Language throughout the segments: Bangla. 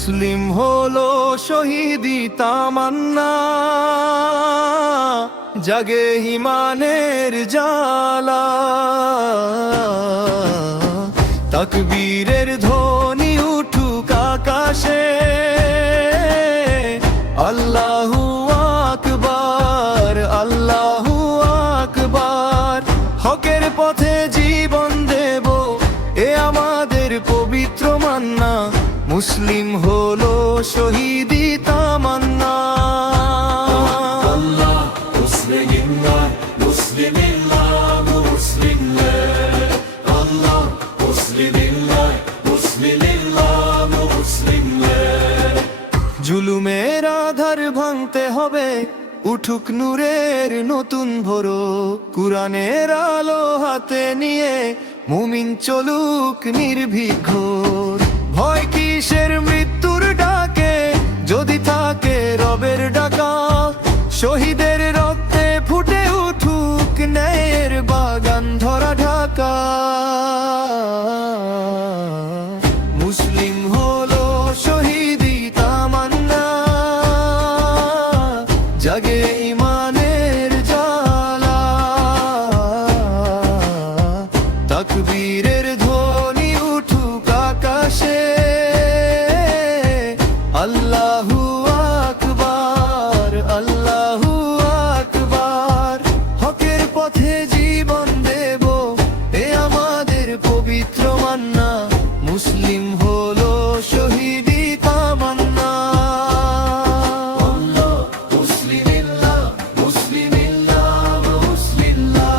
মুসলিম হলো শহীদি তামান্না, জাগে ঈমানের জ্বালা। তাকবীরের ধ্বনি উঠুক আকাশে, আল্লাহু আকবার, আল্লাহু আকবার। হকের পথে জীবন দেব, এ আমাদের পবিত্র মান্না। মুসলিম হলো শহীদি তামান্না। Allah, Muslimillah, Muslimillah, Muslimillah. Allah, Muslimillah, Muslimillah, Muslimillah. জুলুমের আধার ভাঙতে হবে, উঠুক নূরের নতুন ভোর। কুরআনের আলো হাতে নিয়ে মুমিন চলুক নির্ভীক। ভয় কিসের মৃত্যুর ডাকে, যদি থাকে রবের ডাকা। শহীদের রক্তে ফুটে উঠুক ন্যায়ের বাগান ধরা ঢাকা। মুসলিম হলো শহীদি তামান্না, জাগে ঈমানের জ্বালা। তাকবীরের ধ্বনি উঠুক আকাশে, আল্লাহু আকবার, আল্লাহু আকবার। হকের পথে জীবন দেব, এ আমাদের পবিত্র মান্না। মুসলিম হলো শহীদি তামান্না। Allah, Muslimillah, Muslimillah, Muslimillah.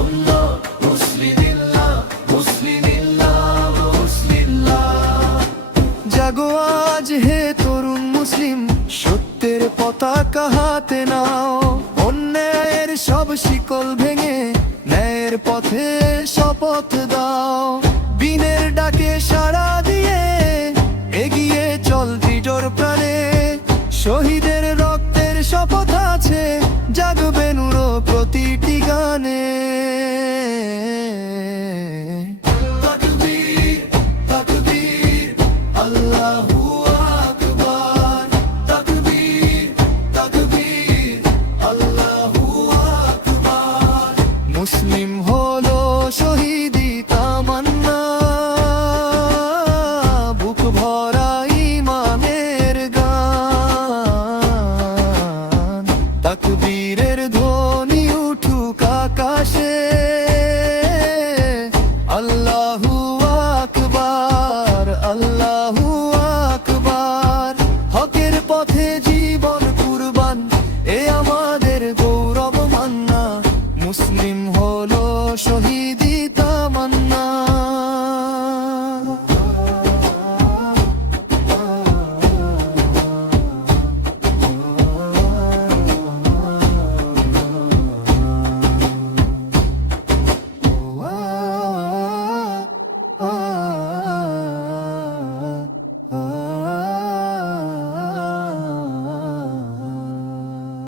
Allah, Muslimillah, Muslimillah, Muslimillah. জাগো আজ হে তরুণ মুসলিম, সত্যের পতাকা হাতে নাও। অন্যায়ের সব শিকল ভেঙে ন্যায়ের পথে শপথ দাও। বিনের ডাকে সাড়া দিয়ে এগিয়ে চল দৃঢ় প্রাণে। শহীদের রক্তের শপথ আছে, জাগবে নূর প্রতিটি গানে। Takbir, takbir, Allahu Akbar. Takbir, takbir, Allahu Akbar. মুসলিম হলো শহীদি তামান্না, বুক ভরা ঈমানের গান। তাকবীরের ধ্বনি উঠুক আকাশে, আল্লাহু আকবার, আল্লাহু আকবার। হকের পথে জীবন কুরবান, এ আমাদের গৌরব মান্না। মুসলিম